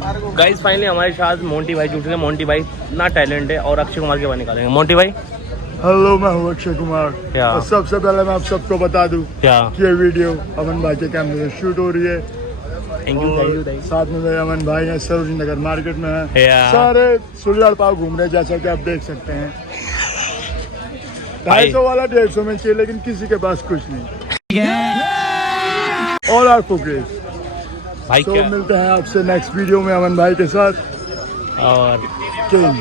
Guys finally हमारे साथ Monty भाई जुट गए। मोंटी भाई इतना टैलेंट है और अक्षय कुमार के बारे निकालेंगे। मोंटी भाई हेलो, मैं हूँ अक्षय कुमार। और सबसे पहले मैं आप सबको बता दूं कि ये वीडियो अमन भाई के कैमरे से शूट हो रही है। और साथ में मेरे अमन भाई हैं, सरोजनी नगर मार्केट में है। सारे सुलियाड़ पाव घूम रहे हैं, जैसा कि आप देख सकते हैं। 250 वाला 150 में चाहिए, लेकिन किसी के पास कुछ नहीं। ऑल आर फॉर भाई। तो मिलते हैं आपसे नेक्स्ट वीडियो में अमन भाई के साथ। और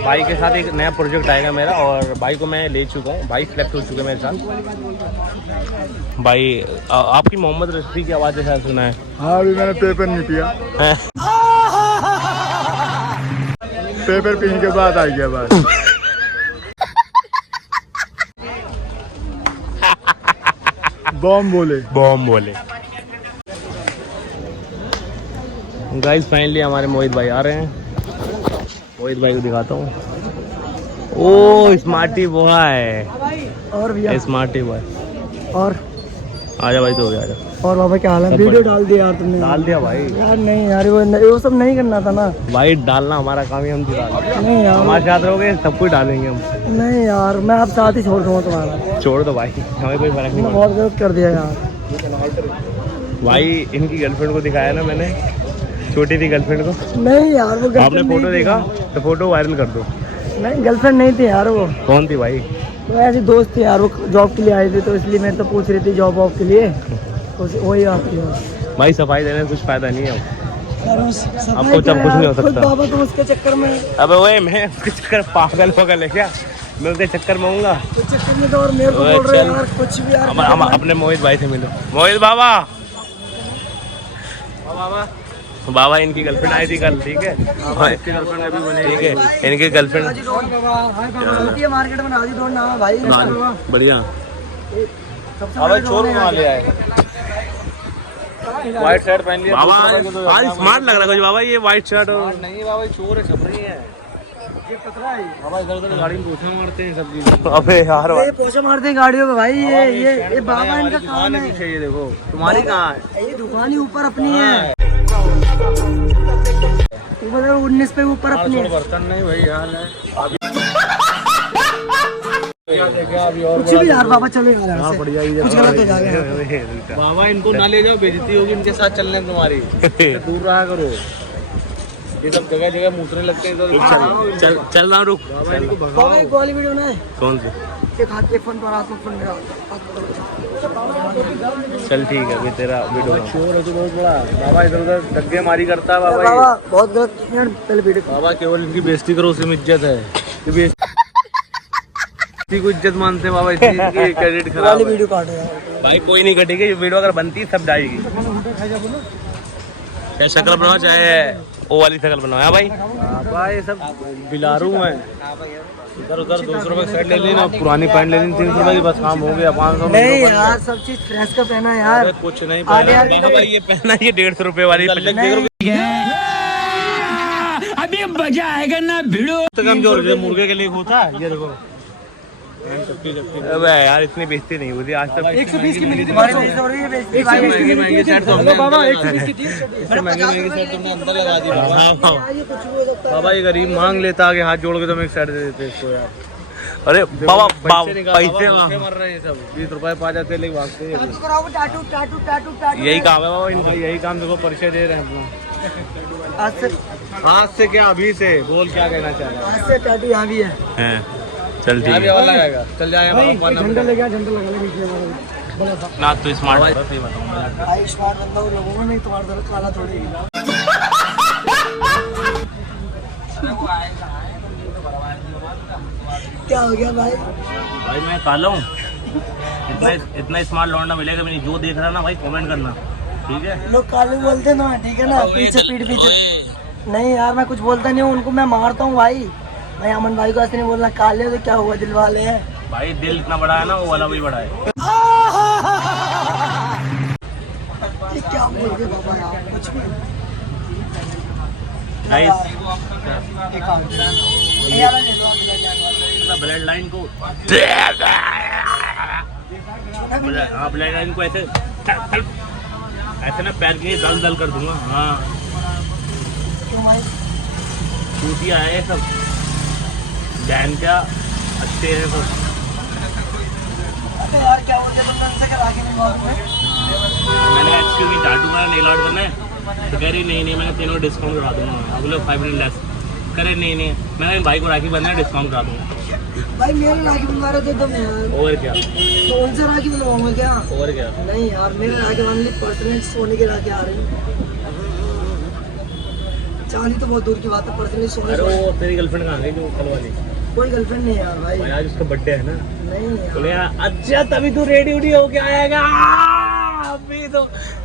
भाई के साथ एक नया प्रोजेक्ट आएगा मेरा, और भाई को मैं ले चुका हूँ। भाई सिलेक्ट हो चुके हैं मेरे साथ। भाई आपकी मोहम्मद रफी की आवाज़ शायद सुना है। हाँ, अभी मैंने पेपर नहीं पिया। पेपर पीने के बाद आ गया बात। बॉम्ब बोले। गाइस फाइनली हमारे मोहित भाई आ रहे हैं। मोहित भाई को दिखाता हूँ। ओ स्मार्टी बॉय। और भैया स्मार्टी बॉय। और आजा भाई, तो हो गया आजा। और बाबा क्या हाल है? वीडियो डाल दिया यार तुमने? डाल दिया भाई। यार नहीं यार, वो सब नहीं करना था ना भाई। डालना हमारा काम है, हम तो डाल। नहीं यार, हमारे साथ रहोगे सब कुछ डालेंगे हम। नहीं यार, मैं आप साथ ही छोड़ दूँगा तुम्हारा। छोड़ दो भाई, हमें कोई फर्क नहीं। बहुत गलत कर दिया यार भाई। इनकी गर्लफ्रेंड को दिखाया ना मैंने, छोटी थी गर्लफ्रेंड को। नहीं यार, वो आपने फोटो देखा तो फोटो वायरल कर दो। नहीं, गर्लफ्रेंड नहीं थी यार। वो कौन थी भाई? वो ऐसी दोस्त थी यार, वो जॉब के लिए आई थी, तो इसलिए मैं तो पूछ रही थी जॉब वॉब के लिए। वही आती है भाई। सफाई देने से कुछ फायदा नहीं है आपको, तब कुछ नहीं हो सकता। बाबा तो उसके चक्कर में। अबे ओए, मैं उसके चक्कर पागल है क्या? मैं उसके चक्कर में आऊंगा चक्कर में तो। और मेरे को बोल रहे यार कुछ भी यार। हम अपने मोहित भाई से मिलो। मोहित बाबा, बाबा इनकी गर्लफ्रेंड आई थी कल, ठीक है? इसकी गर्लफ्रेंड अभी बनी, ठीक है? इनकी गर्लफ्रेंड मार्केट में राजी ढूंढना भाई। बढ़िया। अब चोर कहाँ ले आए? व्हाइट शर्ट पहन लिया बाबा। आज स्मार्ट लग रहा है कुछ बाबा, ये व्हाइट शर्ट। और नहीं बाबा, चोर है, छप रही है ये पकड़ा है बाबा। इधर गाड़ी में पोछे मारते हैं सब चीजें। अबे यार, ये पोछे मारते हैं गाड़ियों में भाई। ये बाबा इनका काम है। ये देखो, तुम्हारी कहाँ है? ये दुकान ही ऊपर अपनी है। 19 पे ऊपर अपनी बर्तन नहीं भाई। हाल है कुछ भी यार बाबा। चलो यार, कुछ गलत हो जाएगा बाबा। इनको ना ले जाओ, बेइज्जती होगी इनके साथ चलने तुम्हारी। दूर रहा करो, ये सब जगह जगह मूतने लगते हैं। तो चल ना, रुक बाबा। एक वाली वीडियो ना है। कौन सी? एक हाथ के फोन पर, हाथ में फोन मेरा। चल ठीक है, अभी तेरा वीडियो शोर है तो बहुत बड़ा बाबा। इधर उधर धक्के मारी करता है बाबा। बहुत गलत। पहले वीडियो बाबा, केवल इनकी बेइज्जती करो, उसमें इज्जत है। को इज्जत मानते हैं बाबा, इसकी क्रेडिट खराब है। वीडियो काट भाई, कोई नहीं कटेगी ये वीडियो। अगर बनती सब जाएगी। चाहे शक्ल बनाओ, चाहे वो वाली शक्ल बनाओ। है भाई? भाई सब बिलारू हैं। इधर उधर 200 रुपये शर्ट ले लेना, पुरानी पैंट ले लेनी 300 रुपये की, बस काम हो गया। 500 नहीं यार, सब चीज फ्रेश का पहना यार। कुछ नहीं पहना भाई, ये पहना ये 150 रुपये वाली। अभी मजा आएगा ना भिड़ो। कमजोर मुर्गे के लिए होता है ये, देखो। अबे यार, इतनी बेइज्जती नहीं हुई आज तक। 120 की मिली थी। महंगी शर्ट तो बाबा 120 की थी। महंगी शर्ट तुमने अंदर लगा दी बाबा। ये गरीब मांग लेता, आगे हाथ जोड़ के तुम एक शर्ट दे देते इसको यार। अरे बाबा, पैसे मर रहे हैं सब। 20 रुपए पा जाते हैं, लेकिन भागते हैं। यही काम है बाबा इनका, यही काम। देखो परिचय दे रहे हैं आज से क्या अभी से। बोल क्या कहना चाह रहे हैं? आज से टैटू यहाँ भी है। चल ठीक है, लगाएगा। चल जाएगा झंडा लगा, झंडा लगा ना। तो स्मार्ट है, सही बताऊं भाई। स्मार्ट बंदा हूं, लोगों में नहीं। तुम्हारा दर्द काला थोड़ी। क्या हो गया भाई? भाई मैं काला हूँ। इतना स्मार्ट लौंडा मिलेगा मैंने। जो देख रहा ना भाई, कमेंट करना, ठीक है? लोग काले बोलते ना, ठीक है ना? पीछे पीठ पीछे नहीं यार, मैं कुछ बोलता नहीं हूँ उनको। मैं मारता हूँ भाई। मैं अमन भाई को ऐसे नहीं बोलना काले तो क्या हुआ, दिल वाले हैं भाई। दिल इतना बड़ा है ना, वो वाला भी बड़ा है। क्या बोल रहे बाबा यार, कुछ भी ब्लड लाइन को, ब्लड लाइन को ऐसे ना पैर के दल दल कर दूंगा। हाँ क्यों भाई? चूतिया है सब, बहन क्या अच्छे हैं सब। अरे यार क्या बोलते तुम से कर आगे नहीं मालूम है। मैंने एक्सक्यूज मी टाटू का नेल आर्ट करना है, तो कह रही नहीं मैं तीनों डिस्काउंट करा दूंगा, अगले 5 मिनट लेस। करे नहीं मैं भाई को राखी बंधना है, डिस्काउंट करा दूंगा। भाई मेरे राखी बनवा रहे थे तुम यार, और क्या, तो उनसे राखी बनवाऊंगा क्या? और क्या। नहीं यार मेरे राखी बनने लिए पर्सनल सोने के राखी आ रही है। चांदी तो बहुत दूर की बात है, पर्सनल सोने अरे से। वो तेरी गर्लफ्रेंड कहाँ गई जो कल वाली? कोई गर्लफ्रेंड नहीं है यार भाई। आज उसका बर्थडे है ना, नहीं बोले यार। अच्छा तभी तू रेडी उडी होके आएगा। अभी तो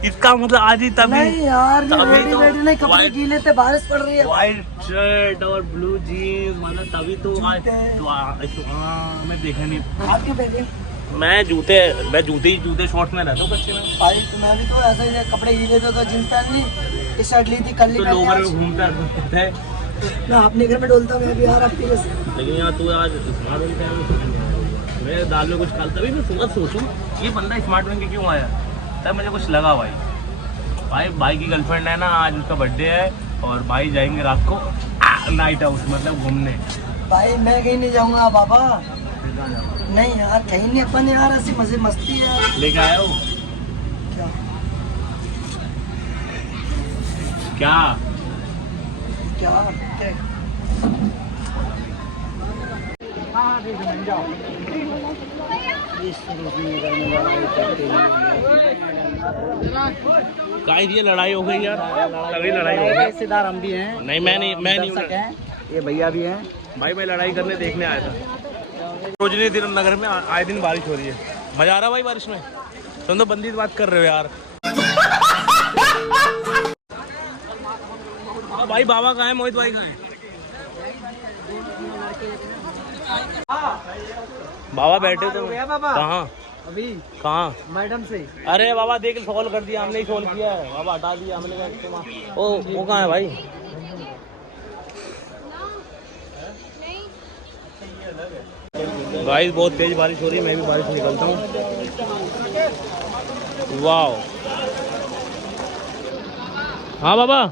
इसका मतलब आज ही तभी। नहीं यार तभी रेडी तो वेडी नहीं, कपड़े white- गीले थे, बारिश पड़ रही है। व्हाइट शर्ट और ब्लू जीन्स, मतलब तभी तो आज जूते। मैं देखा नहीं। आप क्यों पहले? मैं जूते शॉर्ट्स में रहता हूँ बच्चे में। भाई तो मैं भी तो ऐसा ही कपड़े गीले थे तो जींस पहन ली, टी शर्ट ली थी, कल ली तो पहनी लोगर आज। में घूमता है, मैं अपने घर में डोलता हूँ, मैं भी यार आपकी वजह से। लेकिन यहाँ तू आज स्मार्ट बैंक है, मेरे दाल में कुछ डाल, तभी मैं सोचूं ये बंदा स्मार्ट बैंक क्यों आया, तब मुझे कुछ लगा। भाई की गर्लफ्रेंड है ना, आज उसका बर्थडे है और भाई जाएंगे रात को नाइट आउट, मतलब घूमने। भाई मैं कहीं नहीं जाऊंगा बाबा। नहीं यार कहीं नहीं, अपन यार ऐसी मजे मस्ती यार। लेके आया हो क्या क्या? क्या क्या? गाइस ये लड़ाई हो गई यार, तभी लड़ाई हो गई। रिश्तेदार हम भी हैं। नहीं मैं नहीं ये भैया भी हैं। भाई मैं लड़ाई करने देखने आया था। रोजनी दिन नगर में आए दिन बारिश हो रही है, मजा आ रहा भाई बारिश में। तुम तो बंदी बात कर रहे हो यार। भाई बाबा कहाँ है, मोहित भाई कहाँ है? बाबा बैठे तो कहाँ? अभी कहाँ? मैडम से। अरे बाबा देख सॉल्व कर दिया हमने ही, सॉल्व किया है बाबा, हटा दिया हमने कहा। वो कहाँ है भाई? गाइस बहुत तेज बारिश हो रही है, मैं भी बारिश में निकलता हूँ। वाह हाँ बाबा